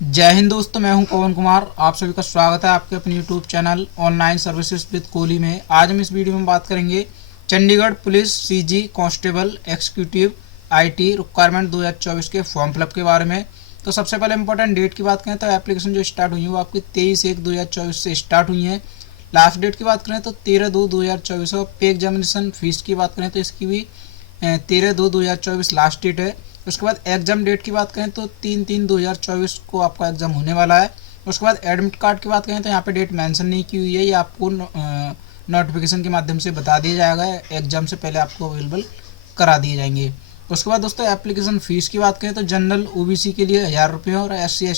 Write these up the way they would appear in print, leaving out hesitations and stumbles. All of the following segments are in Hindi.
जय हिंद दोस्तों, मैं हूं पवन कुमार। आप सभी का स्वागत है आपके अपने YouTube channel online services with Kohli में। आज हम इस वीडियो में बात करेंगे Chandigarh police CG constable executive IT requirement 2024 के फॉर्म फिलअप के बारे में। तो सबसे पहले इंपॉर्टेंट डेट की बात करें तो एप्लीकेशन जो स्टार्ट हुई है वो आपकी 23/1/2024 से स्टार्ट हुई है। लास्ट डेट की बात करें तो 13/2/2024। और पे एग्जामिनेशन फीस की बात करें तो इसकी भी 13/2/2024 लास्ट डेट है। उसके बाद एग्जाम डेट की बात करें तो 3/3/2024 को आपका एग्जाम होने वाला है। उसके बाद एडमिट कार्ड की बात करें तो यहाँ पे डेट मेंशन नहीं की हुई है, ये आपको नोटिफिकेशन के माध्यम से बता दिया जाएगा। एग्जाम से पहले आपको अवेलेबल करा दिए जाएंगे। उसके बाद दोस्तों एप्लीकेशन फ़ीस की बात करें तो जनरल ओबीसी के लिए 1000 रुपये और SC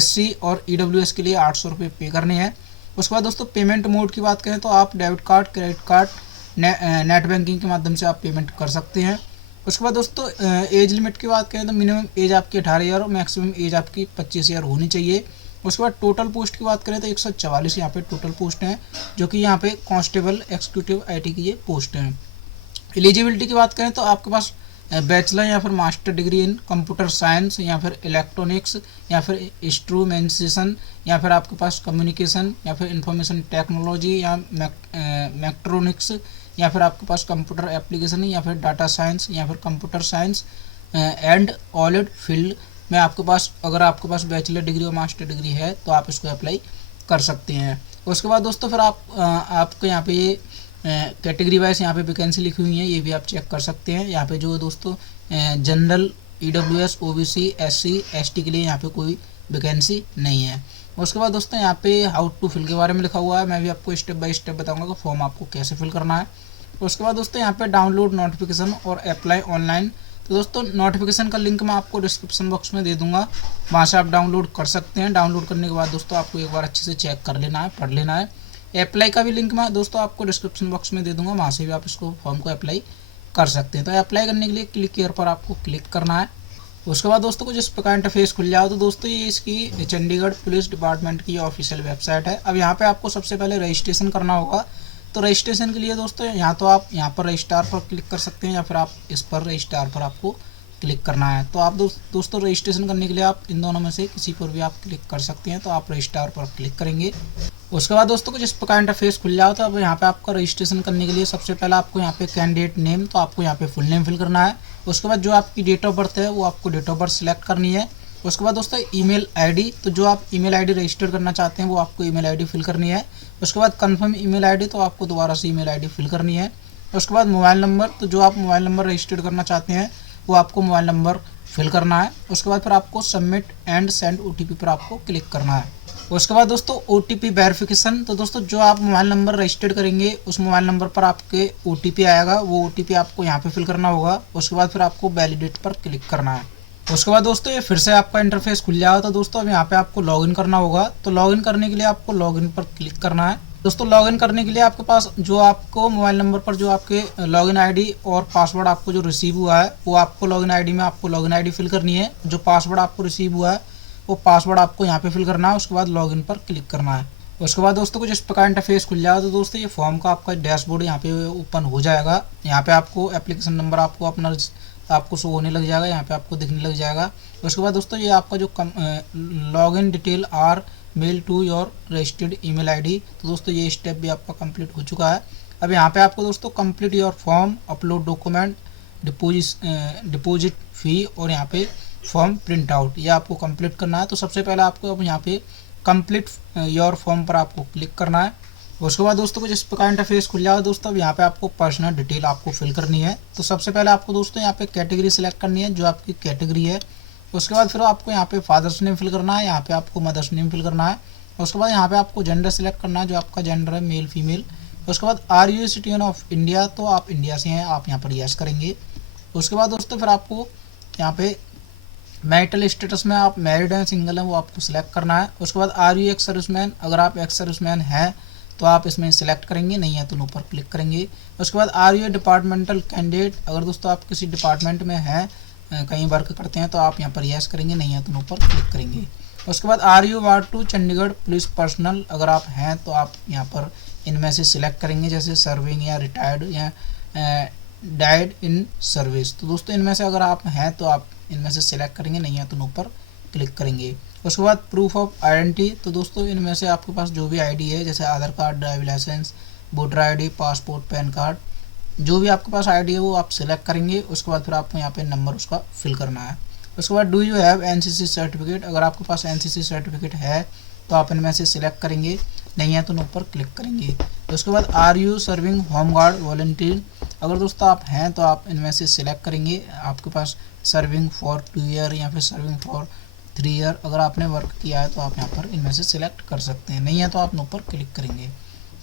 ST और EWS के लिए 800 रुपये पे करने हैं। उसके बाद दोस्तों पेमेंट मोड की बात करें तो आप debit card, credit card, net banking के माध्यम से आप पेमेंट कर सकते हैं। उसके बाद दोस्तों एज लिमिट की बात करें तो मिनिमम एज आपकी 18 ईयर और मैक्सिमम एज आपकी 25 ईयर होनी चाहिए। उसके बाद टोटल पोस्ट की बात करें तो 144 यहाँ पे टोटल पोस्ट हैं, जो कि यहाँ पे कांस्टेबल एग्जीक्यूटिव आईटी की ये पोस्ट हैं। एलिजिबिलिटी की बात करें तो आपके पास बैचलर या फिर master degree in computer science या फिर इलेक्ट्रॉनिक्स या फिर इंस्ट्रूमेंटेशन या फिर आपके पास कम्युनिकेशन या फिर इंफॉर्मेशन टेक्नोलॉजी या मैक्ट्रॉनिक्स या फिर आपके पास कंप्यूटर एप्लीकेशन या फिर डाटा साइंस या फिर computer science and allied field में आपके पास, अगर आपके पास बैचलर डिग्री और मास्टर डिग्री है तो आप इसको अप्लाई कर सकते हैं। उसके बाद दोस्तों फिर आपको यहाँ पे ये कैटेगरी वाइज यहाँ पे वैकेंसी लिखी हुई है, ये भी आप चेक कर सकते हैं। यहाँ पे जो दोस्तों general, EWS, OBC, SC ST के लिए यहाँ पे कोई वैकेंसी नहीं है। उसके बाद दोस्तों यहाँ पे हाउ टू फिल के बारे में लिखा हुआ है, मैं भी आपको स्टेप बाय स्टेप बताऊंगा कि फॉर्म आपको कैसे फिल करना है। उसके बाद दोस्तों यहाँ पे डाउनलोड नोटिफिकेशन और अप्लाई ऑनलाइन। तो दोस्तों नोटिफिकेशन का लिंक मैं आपको डिस्क्रिप्शन बॉक्स में दे दूंगा, वहाँ से आप डाउनलोड कर सकते हैं। डाउनलोड करने के बाद दोस्तों आपको एक बार अच्छे से चेक कर लेना है, पढ़ लेना है। अप्लाई का भी लिंक मैं दोस्तों आपको डिस्क्रिप्शन बॉक्स में दे दूंगा, वहाँ से भी आप इसको फॉर्म को अप्लाई कर सकते हैं। तो अप्लाई करने के लिए क्लिक हियर पर आपको क्लिक करना है। उसके बाद दोस्तों कुछ इस प्रकार इंटरफेस खुल जाओ। तो दोस्तों ये इसकी चंडीगढ़ पुलिस डिपार्टमेंट की ऑफिशियल वेबसाइट है। अब यहाँ पे आपको सबसे पहले रजिस्ट्रेशन करना होगा। तो रजिस्ट्रेशन के लिए दोस्तों आप यहाँ पर रजिस्ट्रार पर क्लिक कर सकते हैं या फिर आप इस पर रजिस्ट्रार पर आपको क्लिक करना है। तो आप दोस्तों रजिस्ट्रेशन करने के लिए आप इन दोनों में से किसी पर भी आप क्लिक कर सकते हैं। तो आप रजिस्ट्रार पर क्लिक करेंगे। उसके बाद दोस्तों कुछ इस प्रकार इंटरफेस खुल जाओ। तो अब यहाँ पे आपका रजिस्ट्रेशन करने के लिए सबसे पहले आपको यहाँ पे कैंडिडेट नेम, तो आपको यहाँ पे फुल नेम फिल करना है। उसके बाद जो आपकी डेट ऑफ बर्थ है वो आपको डेट ऑफ बर्थ सिलेक्ट करनी है। उसके बाद दोस्तों ईमेल आईडी, तो जो आप ईमेल आईडी रजिस्टर करना चाहते हैं वो आपको ईमेल आईडी फिल करनी है। उसके बाद कंफर्म ईमेल आईडी, तो आपको दोबारा से ईमेल आईडी फिल करनी है। उसके बाद मोबाइल नंबर, तो जो आप मोबाइल नंबर रजिस्टर करना चाहते हैं वो आपको मोबाइल नंबर फिल करना है। उसके बाद फिर आपको सबमिट एंड सेंड OTP पर आपको क्लिक करना है। उसके बाद दोस्तों OTP वेरिफिकेशन, तो दोस्तों जो आप मोबाइल नंबर रजिस्टर्ड करेंगे उस मोबाइल नंबर पर आपके OTP आएगा, वो OTP आपको यहाँ पे फिल करना होगा। उसके बाद फिर आपको वैलिडेट पर क्लिक करना है। उसके बाद दोस्तों ये फिर से आपका इंटरफेस खुल जाएगा। तो दोस्तों अब यहाँ पे आपको लॉगिन करना होगा। तो लॉगिन करने के लिए आपको लॉगिन पर क्लिक करना है। दोस्तों लॉगिन करने के लिए आपके पास जो आपको मोबाइल नंबर पर जो आपके लॉगिन आईडी और पासवर्ड आपको जो रिसीव हुआ है वो आपको लॉगिन आईडी में आपको लॉगिन आईडी फिल करनी है। जो पासवर्ड आपको रिसीव हुआ है वो पासवर्ड आपको यहाँ पे फिल करना है। उसके बाद लॉगिन पर क्लिक करना है। उसके बाद दोस्तों कुछ इस प्रकार इंटरफेस खुल जाएगा। तो दोस्तों ये फॉर्म का आपका डैशबोर्ड यहाँ पे ओपन हो जाएगा। यहाँ पे आपको एप्लीकेशन नंबर आपको अपना आपको शो होने लग जाएगा, यहाँ पे आपको दिखने लग जाएगा। उसके बाद दोस्तों ये आपका जो login detail are mail to your registered email ID, तो दोस्तों ये स्टेप भी आपका कंप्लीट हो चुका है। अब यहाँ पे आपको दोस्तों complete your form, upload document, deposit fee और यहाँ पे फॉर्म प्रिंट आउट, ये आपको कंप्लीट करना है। तो सबसे पहले आपको अब यहाँ पे कंप्लीट योर फॉर्म पर आपको क्लिक करना है। उसके बाद दोस्तों कुछ इस प्रकार इंटरफेस खुल जाएगा। दोस्तों अब यहाँ पे आपको पर्सनल डिटेल आपको फिल करनी है। तो सबसे पहले आपको दोस्तों यहाँ पे कैटेगरी सिलेक्ट करनी है, जो आपकी कैटेगरी है। उसके बाद फिर आपको यहाँ पे फादर्स नेम फिल करना है, यहाँ पे आपको मदर्स नेम फिल करना है। उसके बाद यहाँ पे आपको जेंडर सिलेक्ट करना है, जो आपका जेंडर है मेल फीमेल। उसके बाद are you citizen of India, तो आप इंडिया से हैं, आप यहाँ पर यस करेंगे। उसके बाद दोस्तों फिर आपको यहाँ पे मैरिटल स्टेटस में आप मैरिड हैं सिंगल हैं वो आपको सिलेक्ट करना है। उसके बाद आर यू एक्स सर्विसमैन, अगर आप एक्स सर्विसमैन हैं तो आप इसमें सिलेक्ट करेंगे, नहीं है तो नो पर क्लिक करेंगे। उसके बाद आर यू डिपार्टमेंटल कैंडिडेट, अगर दोस्तों आप किसी डिपार्टमेंट में हैं, कहीं वर्क करते हैं तो आप यहाँ पर यस करेंगे, नहीं है तो नो पर क्लिक करेंगे। उसके बाद are you ward to Chandigarh police personnel, अगर आप हैं तो आप यहाँ पर इनमें से सिलेक्ट करेंगे, जैसे सर्विंग या रिटायर्ड या डाइड इन सर्विस। तो दोस्तों इनमें से अगर आप हैं तो आप इनमें से सिलेक्ट करेंगे, नहीं है तो नो पर क्लिक करेंगे। उसके बाद प्रूफ ऑफ आइडेंटिटी, तो दोस्तों इनमें से आपके पास जो भी आईडी है, जैसे Aadhaar card, driving licence, voter ID, passport, PAN card, जो भी आपके पास आईडी है वो आप सिलेक्ट करेंगे। उसके बाद फिर आपको यहाँ पे नंबर उसका फिल करना है। उसके बाद do you have NCC certificate, अगर आपके पास एनसीसी सर्टिफिकेट है तो आप इनमें से सिलेक्ट करेंगे, नहीं है तो नो पर क्लिक करेंगे। उसके बाद are you serving home guard volunteer, अगर दोस्तों आप हैं तो आप इनमें से सिलेक्ट करेंगे। आपके पास सर्विंग फॉर 2 ईयर या फिर सर्विंग फॉर 3 ईयर अगर आपने वर्क किया है तो आप यहाँ पर इनमें से सिलेक्ट कर सकते हैं, नहीं है तो आप नो पर क्लिक करेंगे।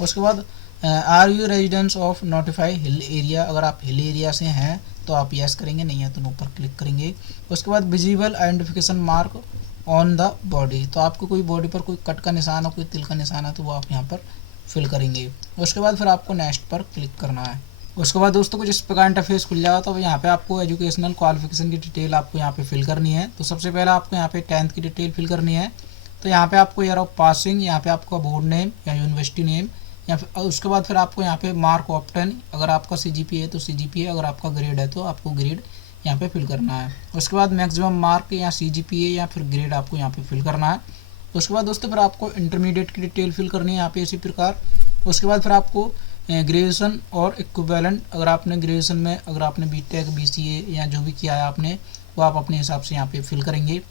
उसके बाद are you residents of notify hill area, अगर आप हिल एरिया से हैं तो आप यस करेंगे, नहीं है तो नो पर क्लिक करेंगे। उसके बाद visible identification mark on the body, तो आपको कोई बॉडी पर कोई कट का निशान हो, कोई तिल का निशान है तो वो आप यहाँ पर फिल करेंगे। उसके बाद फिर आपको नेक्स्ट पर क्लिक करना है। उसके बाद दोस्तों कुछ इस प्रकार इंटरफेस खुल जाएगा। तो यहाँ पे आपको एजुकेशनल क्वालिफिकेशन की डिटेल आपको यहाँ पे फिल करनी है। तो सबसे पहले आपको यहाँ पे 10th की डिटेल फिल करनी है। तो यहाँ पे आपको ईयर ऑफ पासिंग, यहाँ पे आपका बोर्ड नेम या यूनिवर्सिटी नेम, या फिर उसके बाद फिर आपको यहाँ पे मार्क ऑप्टेन, अगर आपका CGPA है तो CGPA, अगर आपका ग्रेड है तो आपको ग्रेड यहाँ पे फिल करना है। उसके बाद मैक्सिमम मार्क या CGPA या फिर ग्रेड आपको यहाँ पे फिल करना है। उसके बाद दोस्तों फिर आपको इंटरमीडिएट की डिटेल फिल करनी है यहाँ पे इसी प्रकार। उसके बाद फिर आपको ग्रेजुएशन और इक्विवेलेंट, अगर आपने ग्रेजुएशन में अगर आपने BTech BCA या जो भी किया है आपने वो आप अपने हिसाब से यहाँ पे फिल करेंगे।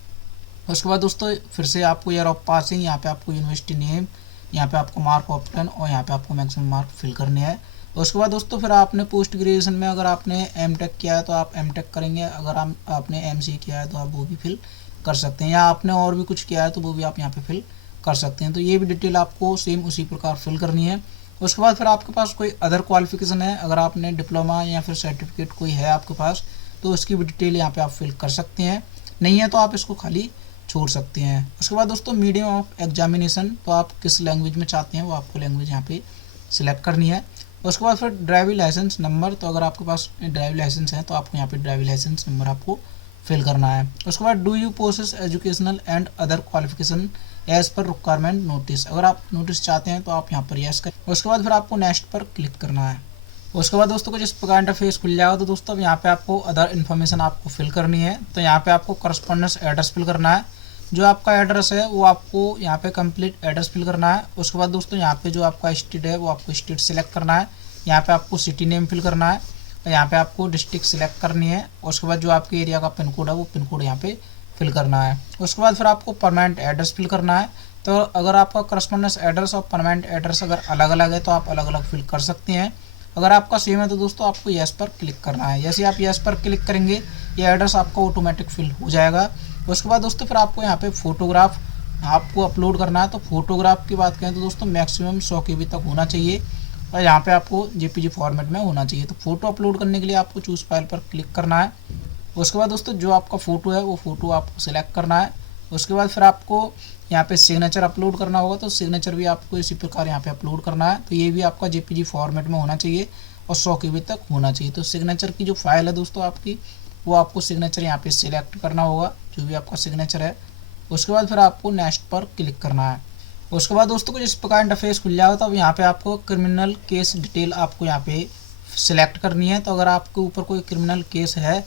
उसके बाद दोस्तों फिर से आपको ईयर ऑफ पासिंग, यहाँ पे आपको यूनिवर्सिटी नेम, यहाँ पे आपको मार्क ऑप्टेन और यहाँ पे आपको मैक्सिमम मार्क फिल करने हैं। उसके बाद दोस्तों फिर आपने पोस्ट ग्रेजुएशन में अगर आपने M.Tech किया है तो आप M.Tech करेंगे, अगर आपने MCA किया है तो आप वो भी फिल कर सकते हैं, या आपने और भी कुछ किया है तो वो भी आप यहाँ पे फिल कर सकते हैं। तो ये भी डिटेल आपको सेम उसी प्रकार फिल करनी है। उसके बाद फिर आपके पास कोई अदर क्वालिफिकेशन है, अगर आपने डिप्लोमा या फिर सर्टिफिकेट कोई है आपके पास तो उसकी भी डिटेल यहाँ पे आप फिल कर सकते हैं, नहीं है तो आप इसको खाली छोड़ सकते हैं। उसके बाद दोस्तों मीडियम ऑफ एग्जामिनेशन, तो आप किस लैंग्वेज में चाहते हैं वो आपको लैंग्वेज यहाँ पे सिलेक्ट करनी है। उसके बाद फिर ड्राइविंग लाइसेंस नंबर, तो अगर आपके पास ड्राइविंग लाइसेंस है तो आपको यहाँ पे ड्राइविंग लाइसेंस नंबर आपको फिल करना है। उसके बाद do you possess educational and other qualification as per requirement notice, अगर आप नोटिस चाहते हैं तो आप यहाँ पर यस करें। उसके बाद फिर आपको नेक्स्ट पर क्लिक करना है। उसके बाद दोस्तों कुछ इस प्रकार इंटरफेस खुल जाएगा। तो दोस्तों अब यहाँ पे आपको अदर इन्फॉर्मेशन आपको फिल करनी है। तो यहाँ पे आपको करस्पॉन्डेंस एड्रेस फिल करना है, जो आपका एड्रेस है वो आपको यहाँ पे कंप्लीट एड्रेस फिल करना है। उसके बाद दोस्तों यहाँ पे जो आपका स्टेट है वो आपको स्टेट सिलेक्ट करना है, यहाँ पे आपको सिटी नेम फिल करना है, और यहाँ पे आपको डिस्ट्रिक्ट सिलेक्ट करनी है। उसके बाद जो आपके एरिया का पिन कोड है वो पिन कोड यहाँ पे फिल करना है। उसके बाद फिर आपको परमानेंट एड्रेस फिल करना है। तो अगर आपका करस्पॉन्डेंस एड्रेस और परमानेंट एड्रेस अगर अलग अलग है तो आप अलग अलग फिल कर सकते हैं। अगर आपका सेम है तो दोस्तों आपको यस पर क्लिक करना है। जैसे आप यस पर क्लिक करेंगे ये एड्रेस आपका ऑटोमेटिक फिल हो जाएगा। उसके बाद दोस्तों फिर आपको यहाँ पे फोटोग्राफ आपको अपलोड करना है। तो फोटोग्राफ की बात करें तो दोस्तों मैक्सिमम 100 KB तक होना चाहिए, और यहाँ पे आपको JPG फॉर्मेट में होना चाहिए। तो फोटो अपलोड करने के लिए आपको चूज़ फाइल पर क्लिक करना है। उसके बाद दोस्तों जो आपका फ़ोटो है वो फ़ोटो आपको सिलेक्ट करना है। उसके बाद फिर आपको यहाँ पे सिग्नेचर अपलोड करना होगा। तो सिग्नेचर भी आपको इसी प्रकार यहाँ पे अपलोड करना है। तो ये भी आपका JPG फॉर्मेट में होना चाहिए और 100 KB तक होना चाहिए। तो सिग्नेचर की जो फाइल है दोस्तों आपकी, वो आपको सिग्नेचर यहाँ पे सिलेक्ट करना होगा, जो भी आपका सिग्नेचर है। उसके बाद फिर आपको नेक्स्ट पर क्लिक करना है। उसके बाद दोस्तों कुछ इस प्रकार इंटरफेस खुल जाएगा। तो अब यहाँ पे आपको क्रिमिनल केस डिटेल आपको यहाँ पे सिलेक्ट करनी है। तो अगर आपके ऊपर कोई क्रिमिनल केस है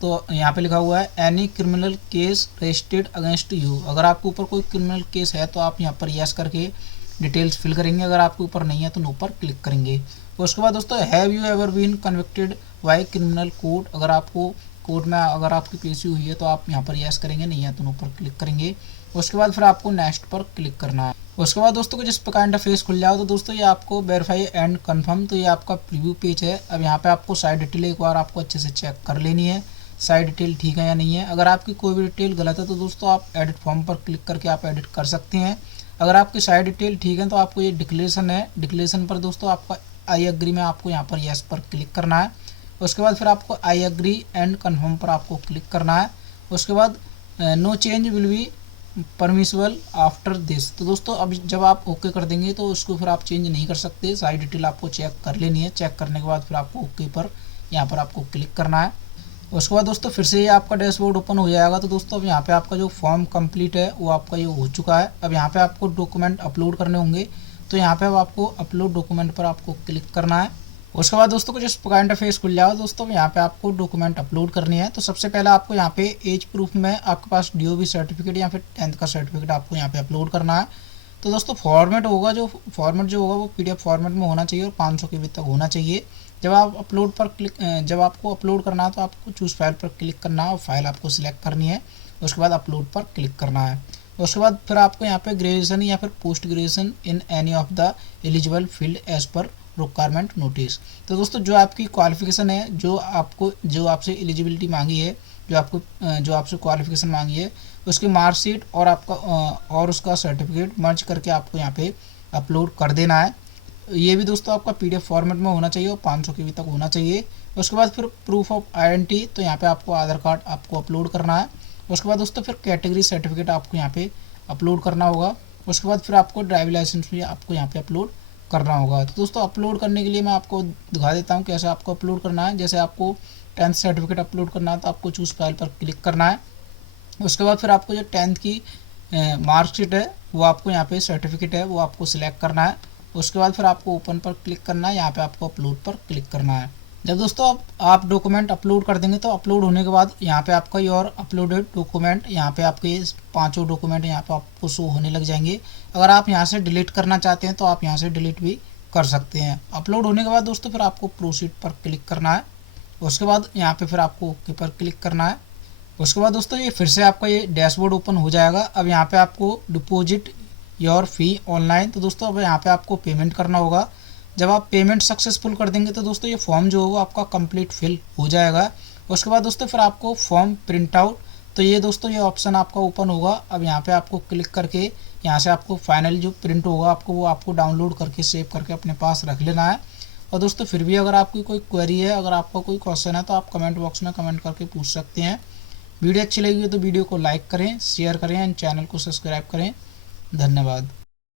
तो यहाँ पे लिखा हुआ है any criminal case registered against you, अगर आपके ऊपर कोई क्रिमिनल केस है तो आप यहाँ पर यस करके डिटेल्स फिल करेंगे। अगर आपके ऊपर नहीं है तो नो पर क्लिक करेंगे। उसके बाद दोस्तों have you ever been convicted by criminal court, अगर आपको कोर्ट में अगर आपकी पेशी हुई है तो आप यहाँ पर यस करेंगे, नहीं है तो नो पर क्लिक करेंगे। उसके बाद फिर आपको नेक्स्ट पर क्लिक करना है। उसके बाद दोस्तों कुछ इस प्रकार इंटरफेस खुल जाओ। तो दोस्तों ये आपको वेरीफाई एंड कंफर्म, तो ये आपका प्रीव्यू पेज है। अब यहाँ पे आपको साइड डिटेल एक बार आपको अच्छे से चेक कर लेनी है, साइड डिटेल ठीक है या नहीं है। अगर आपकी कोई भी डिटेल गलत है तो दोस्तों आप एडिट फॉर्म पर क्लिक करके आप एडिट कर सकते हैं। अगर आपकी साइड डिटेल ठीक है तो आपको ये डिक्लेरेशन है, डिक्लेरेशन पर दोस्तों आपका आई एग्री में आपको यहाँ पर यस पर क्लिक करना है। उसके बाद फिर आपको आई एग्री एंड कन्फर्म पर आपको क्लिक करना है। उसके बाद no change will be permissible after this, तो दोस्तों अब जब आप ओके कर देंगे तो उसको फिर आप चेंज नहीं कर सकते। सारी डिटेल आपको चेक कर लेनी है, चेक करने के बाद फिर आपको ओके पर यहाँ पर आपको क्लिक करना है। उसके बाद दोस्तों फिर से ये आपका डैशबोर्ड ओपन हो जाएगा। तो दोस्तों अब यहाँ पे आपका जो फॉर्म कंप्लीट है वो आपका ये हो चुका है। अब यहाँ पे आपको डॉक्यूमेंट अपलोड करने होंगे, तो यहाँ पे अब आपको अपलोड डॉक्यूमेंट पर आपको क्लिक करना है। उसके बाद दोस्तों कुछ इस प्रकार इंटरफेस खुल जाओ दोस्तों। यहाँ पे आपको डॉक्यूमेंट अपलोड करनी है। तो सबसे पहले आपको यहाँ पे एज प्रूफ में आपके पास DOB सर्टिफिकेट या फिर 10th का सर्टिफिकेट आपको यहाँ पे अपलोड करना है। तो दोस्तों फॉर्मेट जो होगा वो PDF फॉर्मेट में होना चाहिए और 500 KB तक होना चाहिए। जब आप अपलोड पर क्लिक जब आपको अपलोड करना है तो आपको चूज़ फाइल पर क्लिक करना है और फाइल आपको सिलेक्ट करनी है। उसके बाद अपलोड पर क्लिक करना है। उसके बाद फिर आपको यहाँ पे ग्रेजुएशन या फिर post graduation in any of the eligible field as per requirement notice. तो दोस्तों जो आपकी क्वालिफिकेशन है, जो आपसे एलिजिबिलिटी मांगी है, जो आपसे क्वालिफिकेशन मांगी है, उसकी मार्कशीट और आपका और उसका सर्टिफिकेट मर्ज करके आपको यहाँ पे अपलोड कर देना है। ये भी दोस्तों आपका PDF फॉर्मेट में होना चाहिए और 500 KB तक होना चाहिए। उसके बाद फिर प्रूफ ऑफ आइडेंटिटी, तो यहाँ पे आपको आधार कार्ड आपको अपलोड करना है। उसके बाद दोस्तों फिर कैटेगरी सर्टिफिकेट आपको यहाँ पे अपलोड करना होगा। उसके बाद फिर आपको ड्राइविंग लाइसेंस भी आपको यहाँ पे अपलोड करना होगा। तो दोस्तों अपलोड करने के लिए मैं आपको दिखा देता हूँ कैसे आपको अपलोड करना है। जैसे आपको 10th सर्टिफिकेट अपलोड करना है तो आपको चूज़ फाइल पर क्लिक करना है। उसके बाद फिर आपको जो 10th की मार्कशीट है वो आपको यहाँ पे सर्टिफिकेट है वो आपको सिलेक्ट करना है। उसके बाद फिर आपको ओपन पर क्लिक करना है, यहाँ पे आपको अपलोड पर क्लिक करना है। जब दोस्तों आप डॉक्यूमेंट अपलोड कर देंगे तो अपलोड होने के बाद यहाँ पे आपका योर अपलोडेड डॉक्यूमेंट, यहाँ पे आपके 5 डॉक्यूमेंट यहाँ पे आपको शो होने लग जाएंगे। अगर आप यहाँ से डिलीट करना चाहते हैं तो आप यहाँ से डिलीट भी कर सकते हैं। अपलोड होने के बाद दोस्तों फिर आपको प्रोसीड पर क्लिक करना है। उसके बाद यहाँ पे फिर आपको ओके पर क्लिक करना है। उसके बाद दोस्तों ये फिर से आपका ये डैशबोर्ड ओपन हो जाएगा। अब यहाँ पे आपको डिपॉजिट योर फी ऑनलाइन, तो दोस्तों अब यहाँ पे आपको पेमेंट करना होगा। जब आप पेमेंट सक्सेसफुल कर देंगे तो दोस्तों ये फॉर्म जो होगा आपका कंप्लीट फिल हो जाएगा। उसके बाद दोस्तों फिर आपको फॉर्म प्रिंट आउट, तो ये दोस्तों ये ऑप्शन आपका ओपन होगा। अब यहाँ पे आपको क्लिक करके यहाँ से आपको फाइनल जो प्रिंट होगा आपको डाउनलोड करके सेव करके अपने पास रख लेना है। और दोस्तों फिर भी अगर आपकी कोई क्वेरी है, अगर आपका कोई क्वेश्चन है तो आप कमेंट बॉक्स में कमेंट करके पूछ सकते हैं। वीडियो अच्छी लगी हो तो वीडियो को लाइक करें, शेयर करें एंड चैनल को सब्सक्राइब करें। धन्यवाद।